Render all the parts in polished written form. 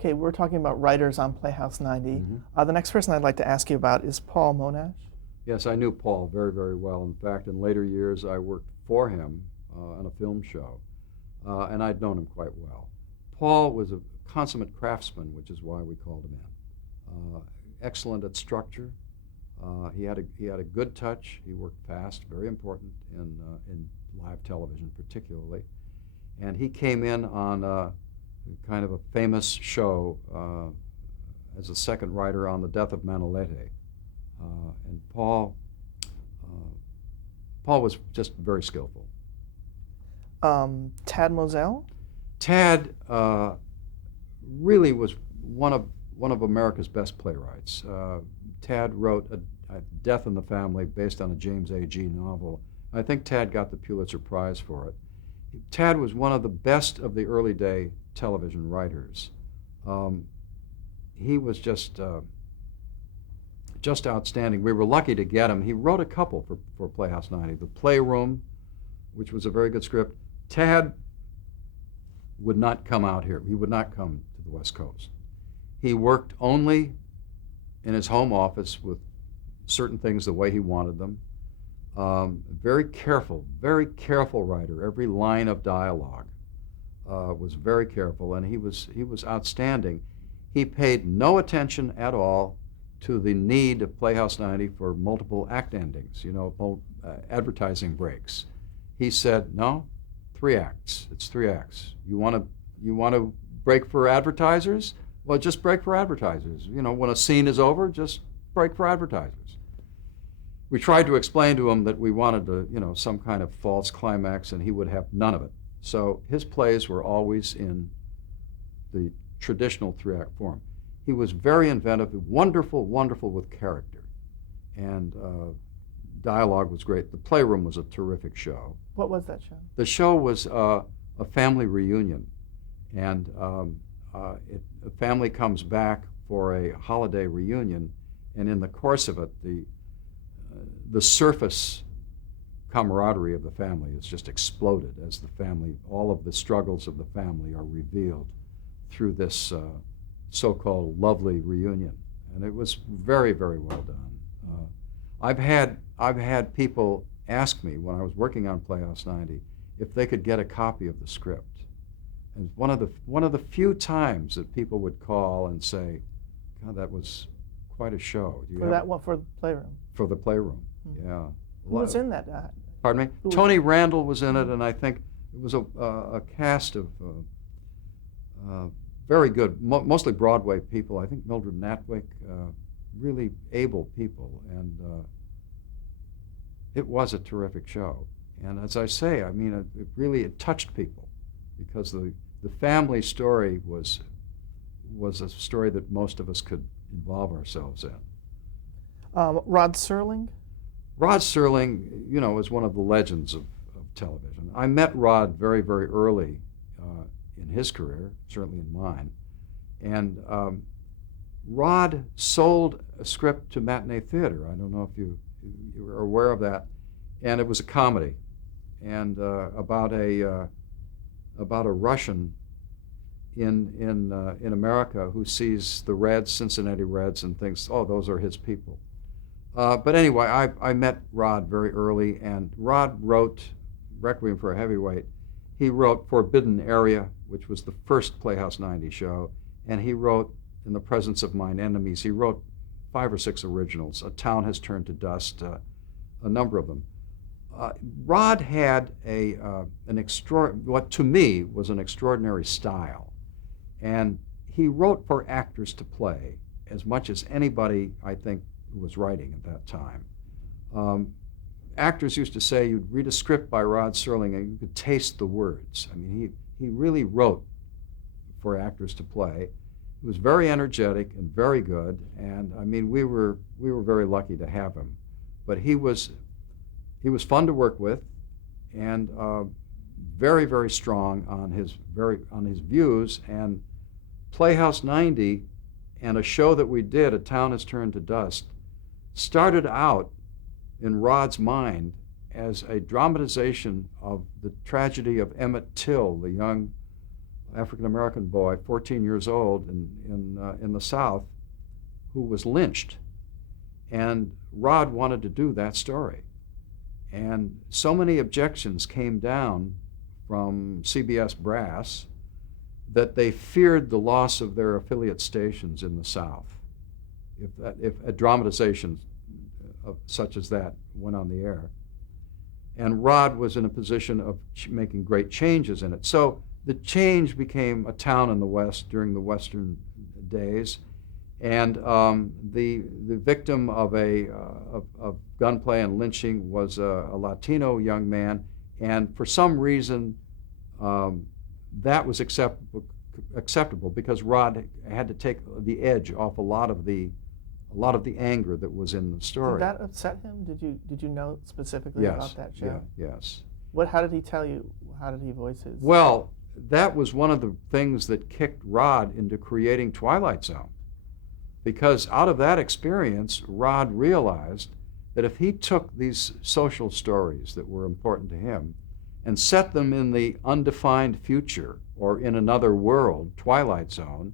Okay, we're talking about writers on Playhouse 90. The next person I'd like to ask you about is Paul Monash. Yes, I knew Paul very, very well. In fact, in later years, I worked for him on a film show, and I'd known him quite well. Paul was a consummate craftsman, which is why we called him in. Excellent at structure. He had a good touch. He worked fast, very important in live television particularly. And he came in on kind of a famous show as a second writer on The Death of Manolete. And Paul was just very skillful. Tad Moselle? Tad really was one of America's best playwrights. Tad wrote a Death in the Family based on a James A.G. novel. I think Tad got the Pulitzer Prize for it. Tad was one of the best of the early day television writers. He was just outstanding. We were lucky to get him. He wrote a couple for Playhouse 90. The Playroom, which was a very good script. Tad would not come out here. He would not come to the West Coast. He worked only in his home office with certain things the way he wanted them. Very careful writer. Every line of dialogue was very careful, and he was outstanding. He paid no attention at all to the need of Playhouse 90 for multiple act endings, advertising breaks. He said, no, 3 acts. It's 3 acts. You want to break for advertisers? Well, just break for advertisers. When a scene is over, just break for advertisers. We tried to explain to him that we wanted some kind of false climax, and he would have none of it. So his plays were always in the traditional 3-act form. He was very inventive, wonderful with character, and dialogue was great. The Playroom was a terrific show. What was that show? The show was a family reunion, and a family comes back for a holiday reunion, and in the course of it, the surface camaraderie of the family is just exploded as all of the struggles of the family are revealed through this so-called lovely reunion, and it was very, very well done. I've had people ask me when I was working on Playhouse 90 if they could get a copy of the script, and one of the few times that people would call and say, "God, that was quite a show." For the Playroom. For the Playroom, yeah. Who was in that? Pardon me? Tony Randall was in it, and I think it was a cast of very good, mostly Broadway people. I think Mildred Natwick, really able people, and it was a terrific show. And as I say, I mean, it really touched people because the family story was a story that most of us could involve ourselves in. Rod Serling? Rod Serling, is one of the legends of television. I met Rod very, very early in his career, certainly in mine. And Rod sold a script to Matinee Theater. I don't know if you are aware of that. And it was a comedy, and about a Russian in America who sees the Reds, Cincinnati Reds, and thinks, oh, those are his people. But anyway, I met Rod very early, and Rod wrote Requiem for a Heavyweight. He wrote Forbidden Area, which was the first Playhouse 90 show, and he wrote In the Presence of Mine Enemies. He wrote 5 or 6 originals. A Town Has Turned to Dust, a number of them. Rod had what to me was an extraordinary style, and he wrote for actors to play as much as anybody, I think, who was writing at that time. Actors used to say you'd read a script by Rod Serling and you could taste the words. I mean, he really wrote for actors to play. He was very energetic and very good, and I mean, we were very lucky to have him. But he was fun to work with, and very, very strong on his views. And Playhouse 90 and a show that we did, A Town Has Turned to Dust, started out in Rod's mind as a dramatization of the tragedy of Emmett Till, the young African-American boy, 14 years old in the South, who was lynched. And Rod wanted to do that story. And so many objections came down from CBS brass that they feared the loss of their affiliate stations in the South if a dramatization such as that went on the air. And Rod was in a position of making great changes in it. So the change became a town in the West during the Western days, and the victim of of gunplay and lynching was a Latino young man, and for some reason that was acceptable because Rod had to take the edge off a lot of the anger that was in the story. Did that upset him? Did you know specifically about that show? Yes. How did he tell you? How did he voice his? Well, that was one of the things that kicked Rod into creating Twilight Zone. Because out of that experience, Rod realized that if he took these social stories that were important to him and set them in the undefined future or in another world, Twilight Zone,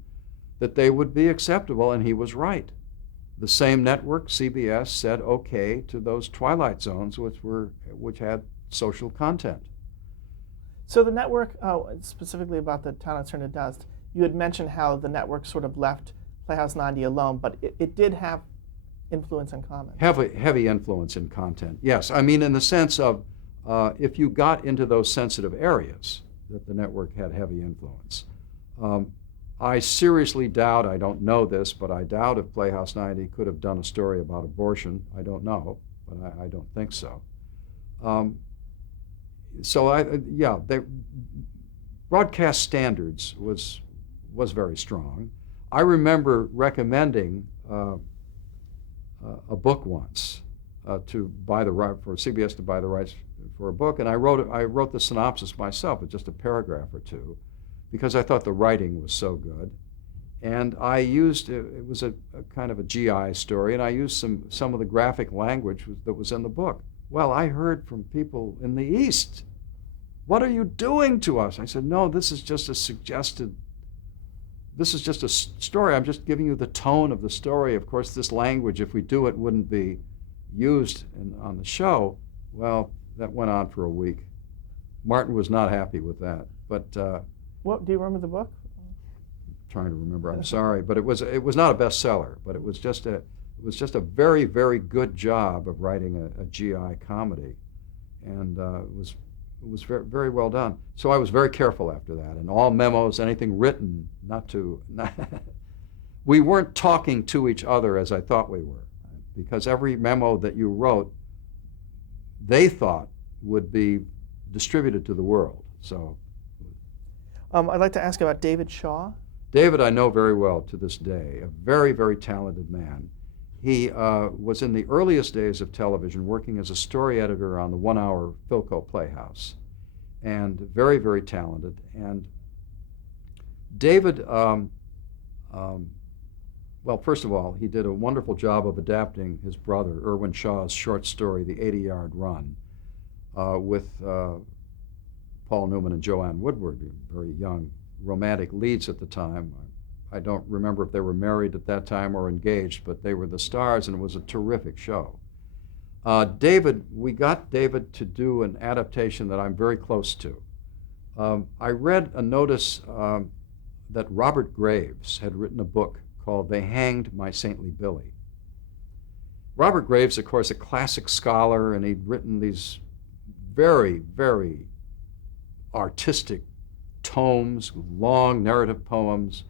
that they would be acceptable, and he was right. The same network, CBS, said okay to those Twilight Zones which had social content. So the network, specifically about the Town that Turned to Dust, you had mentioned how the network sort of left Playhouse 90 alone, but it did have influence in common. Heavy influence in content, yes. I mean, in the sense of if you got into those sensitive areas, that the network had heavy influence. I seriously doubt, I don't know this, but I doubt if Playhouse 90 could have done a story about abortion. I don't know, but I don't think so. The broadcast standards was very strong. I remember recommending a book once to buy for CBS to buy the rights for a book, and I wrote the synopsis myself, with just a paragraph or two, because I thought the writing was so good. And I used it was a kind of a GI story, and I used some of the graphic language that was in the book. Well, I heard from people in the East, "What are you doing to us?" I said, "No, this is just a story. I'm just giving you the tone of the story. Of course, this language, if we do it, wouldn't be used on the show." Well, that went on for a week. Martin was not happy with that. But what do you remember the book? Trying to remember. I'm sorry, but it was not a bestseller. But it was just a very, very good job of writing a GI comedy, and it was very, very well done. So I was very careful after that, and all memos, anything written, we weren't talking to each other as I thought we were, because every memo that you wrote, they thought would be distributed to the world. So I'd like to ask about David Shaw. David I know very well to this day, a very, very talented man. He was in the earliest days of television working as a story editor on the one-hour Philco Playhouse, and very, very talented. And David, well, first of all, he did a wonderful job of adapting his brother, Irwin Shaw's short story, The 80-Yard Run, with Paul Newman and Joanne Woodward, very young romantic leads at the time. I don't remember if they were married at that time or engaged, but they were the stars, and it was a terrific show. We got David to do an adaptation that I'm very close to. I read a notice that Robert Graves had written a book called They Hanged My Saintly Billy. Robert Graves, of course, a classic scholar, and he'd written these very, very artistic tomes, long narrative poems,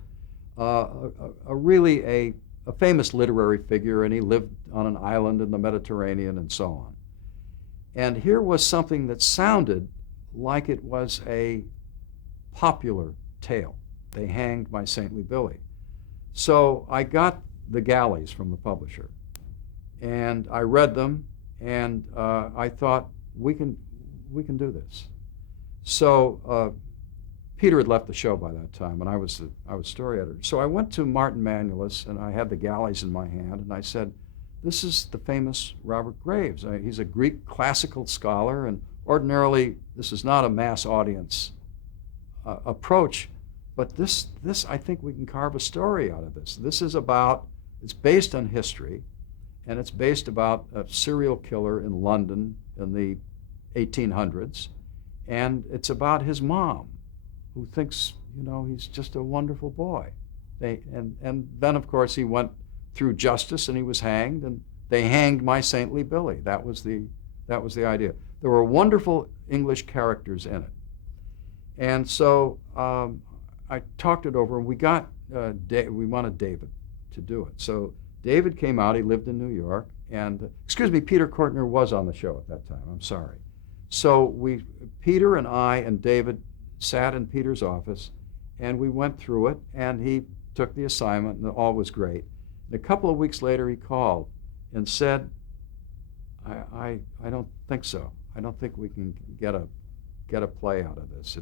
really a famous literary figure, and he lived on an island in the Mediterranean and so on. And here was something that sounded like it was a popular tale. They Hanged My Saintly Billy. So I got the galleys from the publisher, and I read them, and I thought, we can do this. So Peter had left the show by that time, and I was story editor. So I went to Martin Manulis, and I had the galleys in my hand, and I said, "This is the famous Robert Graves. He's a Greek classical scholar, and ordinarily this is not a mass audience approach, but this I think we can carve a story out of this. This is about, it's based on history, and it's based about a serial killer in London in the 1800s, and it's about his mom, who thinks, he's just a wonderful boy. And then, of course, he went through justice, and he was hanged, and they hanged my saintly Billy. That was the idea. There were wonderful English characters in it. And so I talked it over, and we wanted David to do it. So David came out. He lived in New York, and Peter Kortner was on the show at that time. I'm sorry. So Peter and I and David sat in Peter's office, and we went through it, and he took the assignment, and all was great. And a couple of weeks later, he called and said, I don't think so. I don't think we can get a play out of this.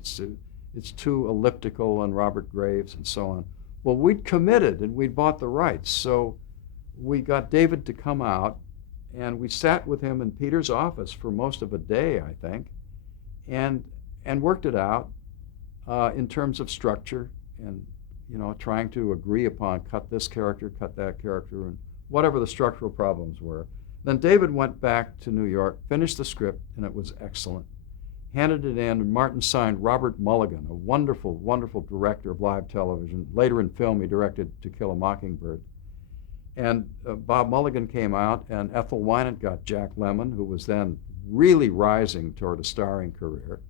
It's too elliptical on Robert Graves and so on. Well, we'd committed and we'd bought the rights, so we got David to come out, and we sat with him in Peter's office for most of a day, I think, and worked it out in terms of structure, and trying to agree upon cut this character, cut that character, and whatever the structural problems were. Then David went back to New York, finished the script, and it was excellent. Handed it in, and Martin signed Robert Mulligan, a wonderful, wonderful director of live television. Later in film, he directed To Kill a Mockingbird. And Bob Mulligan came out, and Ethel Wynant got Jack Lemmon, who was then really rising toward a starring career,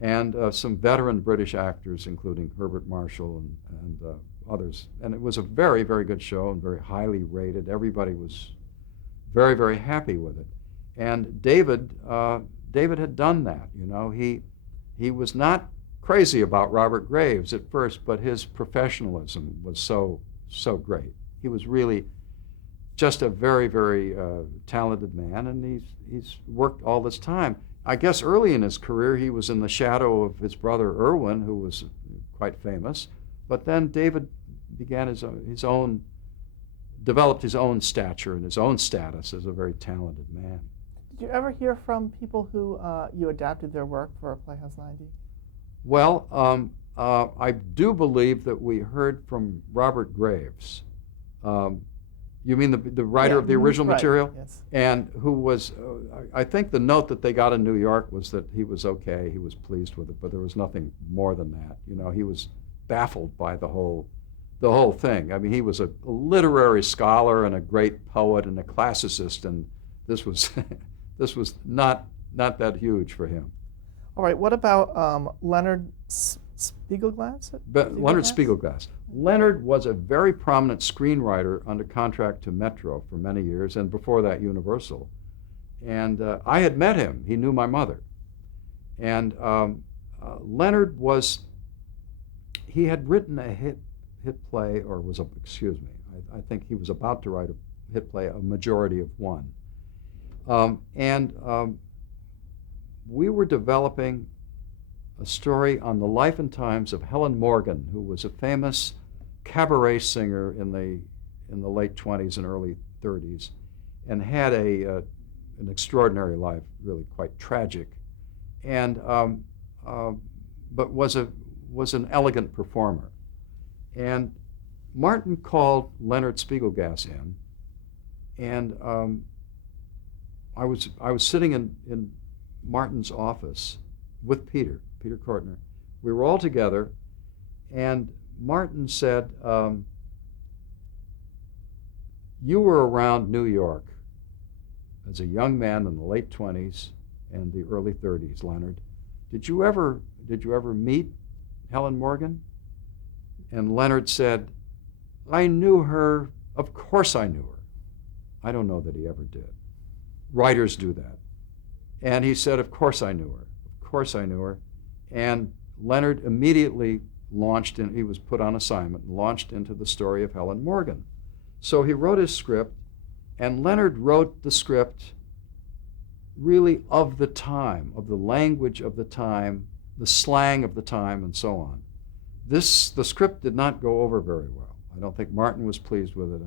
and some veteran British actors, including Herbert Marshall and others. And it was a very, very good show and very highly rated. Everybody was very, very happy with it. And David had done that. He was not crazy about Robert Graves at first, but his professionalism was so great. He was really just a very, very talented man, and he's worked all this time. I guess early in his career, he was in the shadow of his brother Irwin, who was quite famous. But then David began developed his own stature and his own status as a very talented man. Did you ever hear from people who you adapted their work for Playhouse 90? Well, I do believe that we heard from Robert Graves. You mean the writer of the original material? Yes. And who was, I think the note that they got in New York was that he was okay, he was pleased with it, but there was nothing more than that. He was baffled by the whole thing. I mean, he was a literary scholar and a great poet and a classicist, and this was this was not that huge for him. All right, what about Leonard Spiegelglass? Leonard Spiegelglass. Leonard was a very prominent screenwriter under contract to Metro for many years, and before that Universal. And I had met him. He knew my mother. And Leonard he had written a hit play, or I think he was about to write a hit play, A Majority of One. We were developing a story on the life and times of Helen Morgan, who was a famous cabaret singer in the late 20s and early 30s, and had an extraordinary life, really quite tragic, and but was an elegant performer. And Martin called Leonard Spiegelglass in, and I was sitting in Martin's office with Peter Kortner. We were all together, and Martin said, you were around New York as a young man in the late 20s and the early 30s, Leonard. Did you ever meet Helen Morgan? And Leonard said, I knew her. Of course I knew her. I don't know that he ever did. Writers do that. And he said, of course I knew her. Of course I knew her. And Leonard immediately he was put on assignment and launched into the story of Helen Morgan. So he wrote his script, and Leonard wrote the script really of the time, of the language of the time, the slang of the time, and so on. The script did not go over very well. I don't think Martin was pleased with it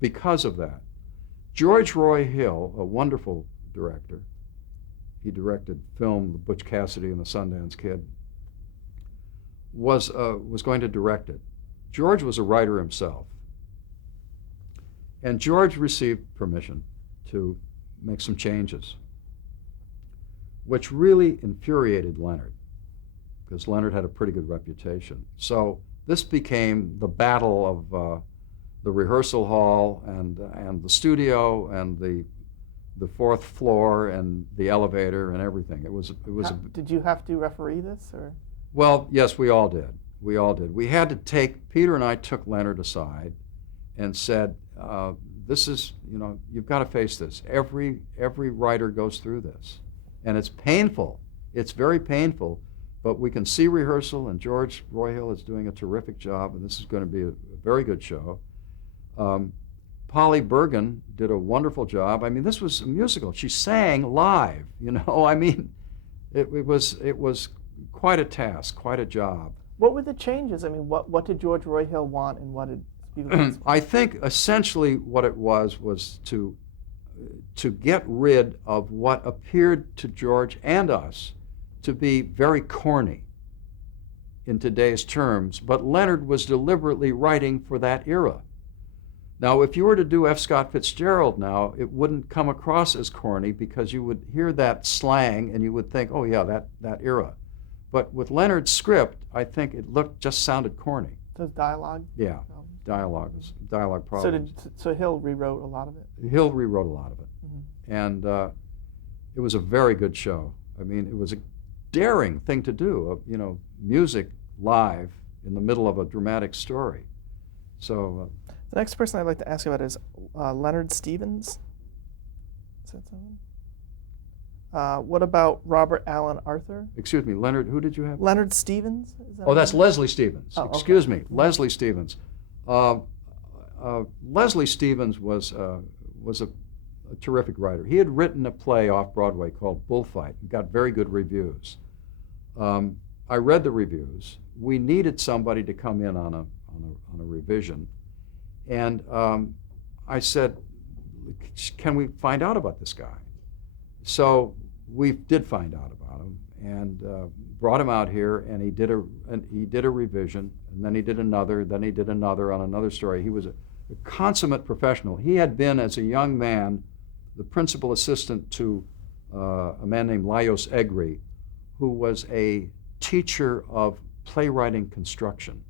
because of that. George Roy Hill, a wonderful director, he directed film Butch Cassidy and the Sundance Kid, was going to direct it. George was a writer himself, and George received permission to make some changes, which really infuriated Leonard, because Leonard had a pretty good reputation. So this became the battle of the rehearsal hall and the studio and the fourth floor and the elevator and everything. Did you have to referee this, or? Well, yes, we all did. We all did. We had to take, Peter and I took Leonard aside and said, this is, you've got to face this. Every writer goes through this. And it's painful. It's very painful, but we can see rehearsal, and George Royhill is doing a terrific job, and this is going to be a very good show. Polly Bergen did a wonderful job. I mean, this was a musical. She sang live, I mean, it was quite a task, quite a job. What were the changes? I mean, what did George Royhill want, and what did Spielberg? I think essentially what it was to get rid of what appeared to George and us to be very corny in today's terms, but Leonard was deliberately writing for that era. Now, if you were to do F. Scott Fitzgerald now, it wouldn't come across as corny because you would hear that slang and you would think, oh yeah, that era. But with Leonard's script, I think it just sounded corny. Does dialogue? Yeah, dialogue problems. So Hill rewrote a lot of it? Hill rewrote a lot of it. Mm-hmm. And it was a very good show. I mean, it was a daring thing to do, music live in the middle of a dramatic story. So the next person I'd like to ask you about is Leonard Stevens. Is that someone? What about Robert Allen Arthur? Excuse me, Leonard, who did you have? Leonard Stevens? That's Leslie Stevens. Oh, okay. Excuse me, Leslie Stevens. Leslie Stevens was a terrific writer. He had written a play off Broadway called Bullfight and got very good reviews. I read the reviews. We needed somebody to come in on a revision, and I said, "Can we find out about this guy?" So we did find out about him and brought him out here, and he did a revision, and then he did another on another story. He was a consummate professional. He had been, as a young man, the principal assistant to a man named Laios Egri, who was a teacher of playwriting construction.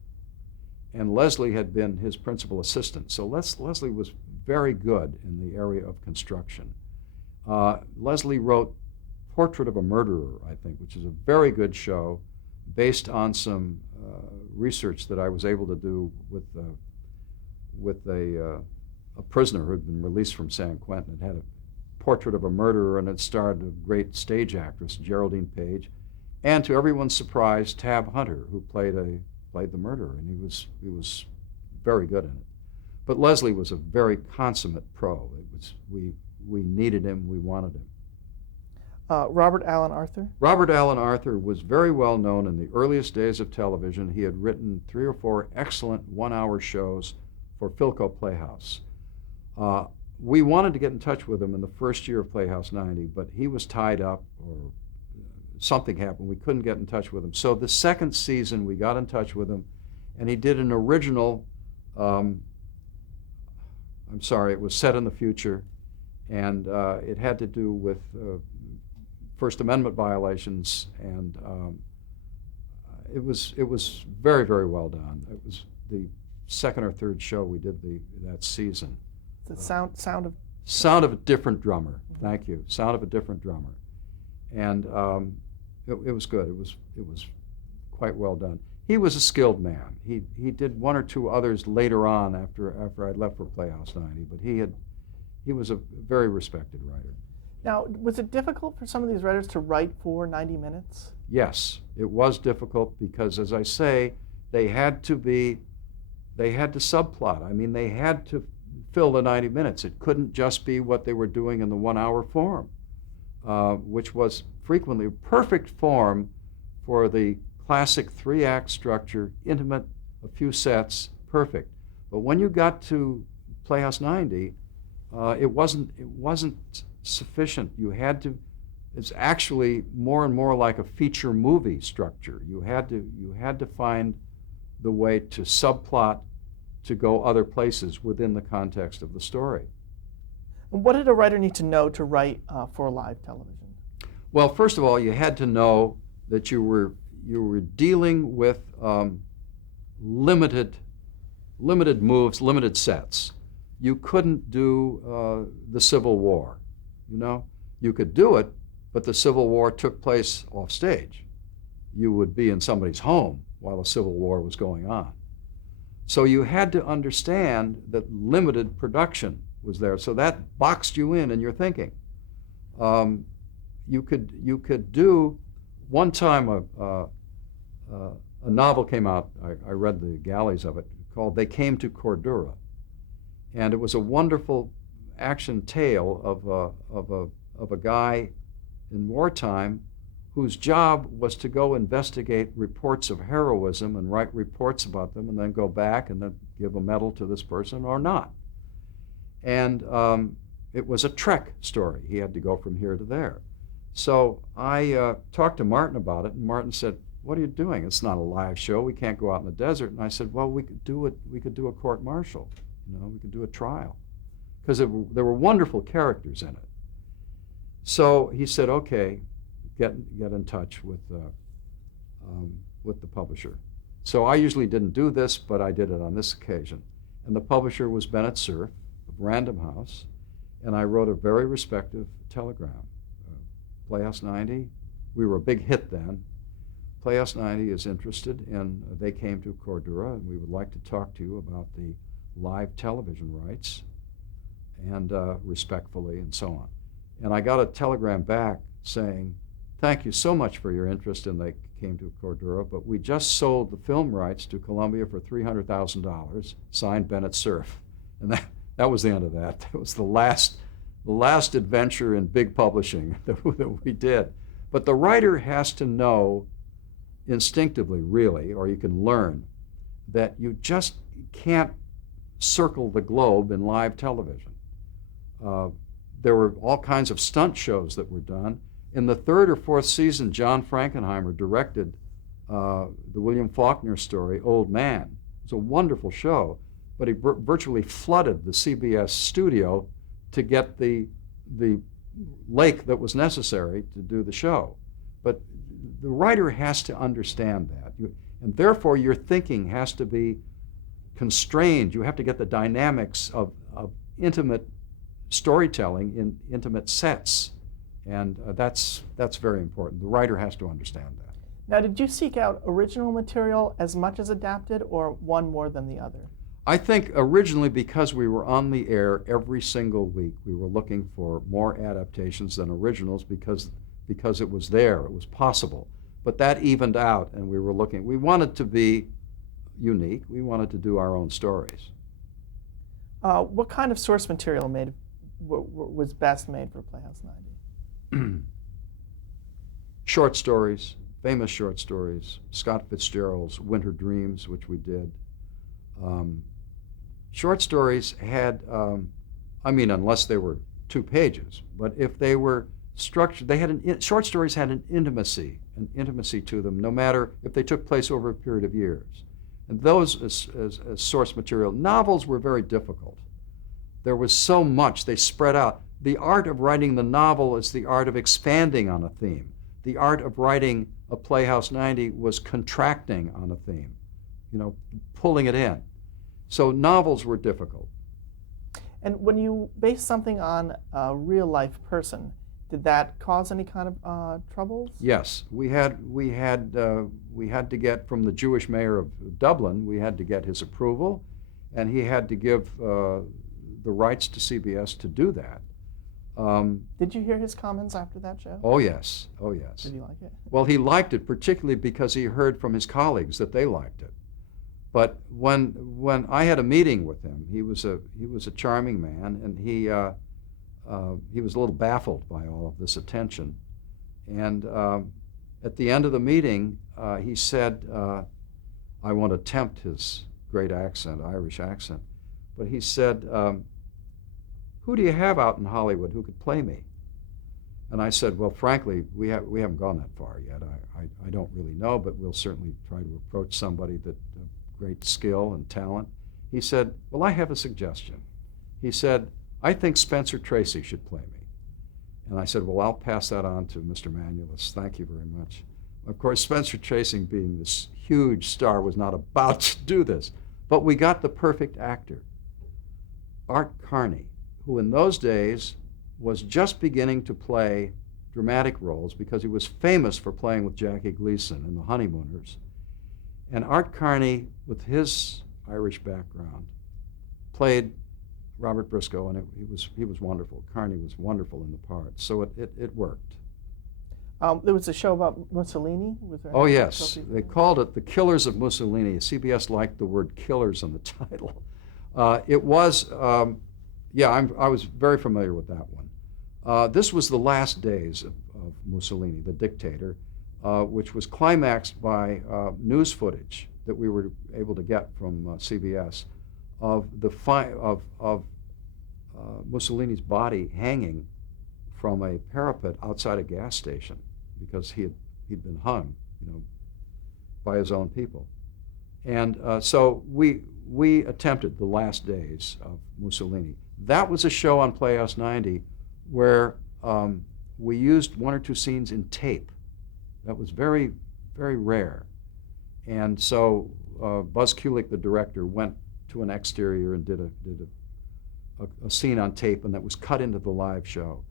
And Leslie had been his principal assistant. So Leslie was very good in the area of construction. Leslie wrote Portrait of a Murderer, I think, which is a very good show based on some research that I was able to do with a prisoner who had been released from San Quentin. It had a Portrait of a Murderer, and it starred a great stage actress, Geraldine Page, and to everyone's surprise, Tab Hunter, who played the murderer, and he was very good in it. But Leslie was a very consummate pro. We needed him, we wanted him. Robert Allen Arthur? Robert Allen Arthur was very well known in the earliest days of television. He had written 3 or 4 excellent one-hour shows for Philco Playhouse. We wanted to get in touch with him in the first year of Playhouse 90, but he was tied up or something happened. We couldn't get in touch with him. So the second season we got in touch with him, and he did an original, it was set in the future, and it had to do with First Amendment violations, and it was very, very well done. It was the second or third show we did that season. The sound of a different drummer. Thank you. Sound of a different drummer, and it was good. It was quite well done. He was a skilled man. He did 1 or 2 others later on after I'd left for Playhouse 90, but he was a very respected writer. Now, was it difficult for some of these writers to write for 90 minutes? Yes, it was difficult because, as I say, they had to subplot. I mean, they had to fill the 90 minutes. It couldn't just be what they were doing in the 1-hour form, which was frequently a perfect form for the classic 3-act structure, intimate, a few sets, perfect. But when you got to Playhouse 90, it wasn't sufficient. You had to, is actually more and more like a feature movie structure. You had to find the way to subplot to go other places within the context of the story. And what did a writer need to know to write for live television? Well, first of all, you had to know that you were dealing with limited moves, limited sets. You couldn't do the Civil War, you know. You could do it, but the Civil War took place off stage. You would be in somebody's home while the Civil War was going on. So you had to understand that limited production was there. So that boxed you in your thinking. You could do, one time a novel came out, I read the galleys of it, called They Came to Cordura. And it was a wonderful action tale of a guy in wartime whose job was to go investigate reports of heroism and write reports about them and then go back and then give a medal to this person or not. And it was a trek story. He had to go from here to there. So I talked to Martin about it, and Martin said, "What are you doing? It's not a live show. We can't go out in the desert." And I said, "Well, we could do a court-martial. You know, we could do a trial." Because there were wonderful characters in it. So he said, "Okay, get in touch with the publisher." So I usually didn't do this, but I did it on this occasion. And the publisher was Bennett Cerf of Random House, and I wrote a very respectful telegram. Playhouse 90, we were a big hit then. Playhouse 90 is interested, and They Came to Cordura, and we would like to talk to you about the live television rights, and respectfully, and so on. And I got a telegram back saying, "Thank you so much for your interest in They Came to Cordura, but we just sold the film rights to Columbia for $300,000, signed Bennett Cerf." And that was the end of that. That was the last adventure in big publishing that we did. But the writer has to know instinctively, really, or you can learn, that you just can't circle the globe in live television. There were all kinds of stunt shows that were done. In the third or fourth season, John Frankenheimer directed the William Faulkner story, Old Man. It was a wonderful show, but he virtually flooded the CBS studio to get the lake that was necessary to do the show. But the writer has to understand that. And therefore, your thinking has to be constrained. You have to get the dynamics of intimate storytelling in intimate sets. And that's very important. The writer has to understand that. Now, did you seek out original material as much as adapted, or one more than the other? I think originally, because we were on the air every single week, we were looking for more adaptations than originals because it was there, it was possible. But that evened out, and we wanted to be unique. We wanted to do our own stories. What kind of source material was best made for Playhouse 90? Short stories, famous short stories, Scott Fitzgerald's Winter Dreams, which we did. Short stories had, unless they were 2 pages, but if they were structured, short stories had an intimacy to them, no matter if they took place over a period of years. And those as source material. Novels were very difficult. There was so much, they spread out. The art of writing the novel is the art of expanding on a theme. The art of writing a Playhouse 90 was contracting on a theme, pulling it in. So novels were difficult. And when you based something on a real-life person, did that cause any kind of troubles? Yes, we had to get from the Jewish mayor of Dublin. We had to get his approval, and he had to give the rights to CBS to do that. Did you hear his comments after that show? Oh yes, oh yes. Did he like it? Well, he liked it particularly because he heard from his colleagues that they liked it. But when I had a meeting with him, he was a charming man, and he was a little baffled by all of this attention. And at the end of the meeting, he said, I won't attempt his great accent, Irish accent, but he said, who do you have out in Hollywood who could play me? And I said, well, frankly, we haven't gone that far yet. I don't really know, but we'll certainly try to approach somebody that of great skill and talent. He said, well, I have a suggestion. He said, I think Spencer Tracy should play me. And I said, well, I'll pass that on to Mr. Manulis. Thank you very much. Of course, Spencer Tracy, being this huge star, was not about to do this. But we got the perfect actor, Art Carney, who in those days was just beginning to play dramatic roles because he was famous for playing with Jackie Gleason in The Honeymooners. And Art Carney, with his Irish background, played Robert Briscoe, and he was wonderful. Carney was wonderful in the part, so it worked. There was a show about Mussolini. Was there Oh any yes, difficulty they there? called it The Killers of Mussolini. CBS liked the word killers in the title. It was, yeah, I was very familiar with that one. This was the last days of Mussolini, the dictator, which was climaxed by news footage that we were able to get from CBS of Mussolini's body hanging from a parapet outside a gas station because he'd been hung, by his own people. And so we attempted The Last Days of Mussolini. That was a show on Playhouse 90 where we used one or two scenes in tape. That was very, very rare. And so Buzz Kulik, the director, went to an exterior and did a scene on tape, and that was cut into the live show.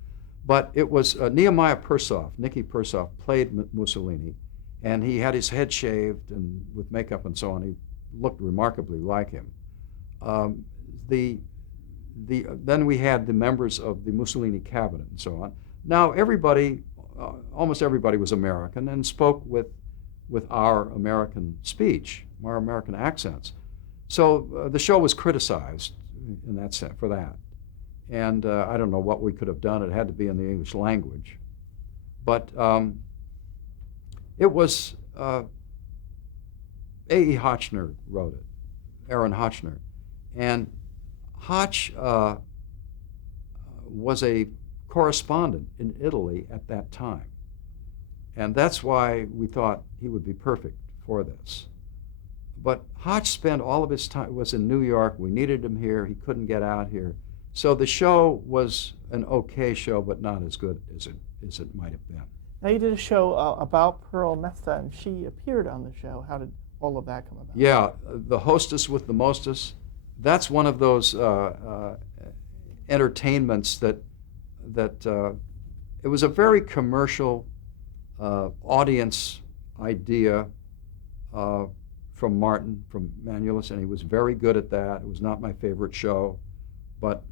But it was Nehemiah Persoff, Nicky Persoff, played Mussolini, and he had his head shaved and with makeup and so on. He looked remarkably like him. Then we had the members of the Mussolini cabinet and so on. Now everybody, almost everybody was American and spoke with our American speech, our American accents. So the show was criticized in that sense for that. And I don't know what we could have done. It had to be in the English language. But it was, A.E. Hotchner wrote it, Aaron Hotchner. And Hotch was a correspondent in Italy at that time. And that's why we thought he would be perfect for this. But Hotch spent all of his time, was in New York. We needed him here. He couldn't get out here. So the show was an okay show, but not as good as it might have been. Now you did a show about Pearl Mesta, and she appeared on the show. How did all of that come about? Yeah, The Hostess with the Mostess. That's one of those entertainments that it was a very commercial audience idea from Martin, from Manulis, and he was very good at that. It was not my favorite show, but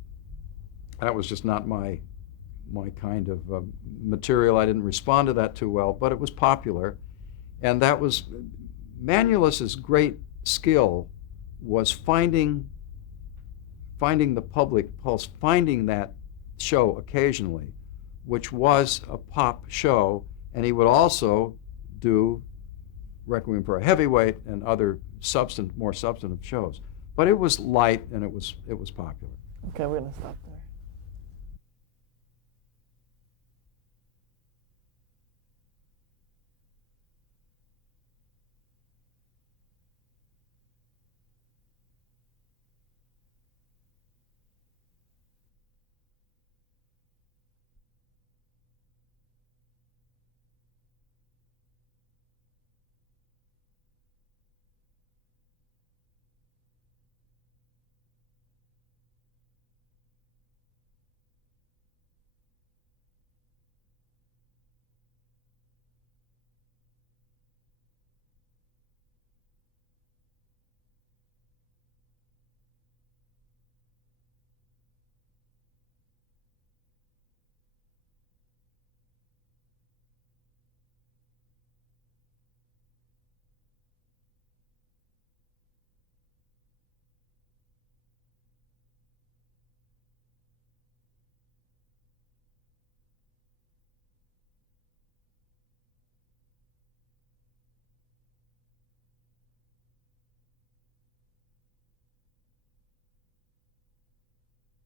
that was just not my kind of material. I didn't respond to that too well, but it was popular. And that was, Manulis's great skill was finding the public pulse, finding that show occasionally, which was a pop show, and he would also do Requiem for a Heavyweight and other more substantive shows. But it was light and it was popular. Okay, we're going to stop there.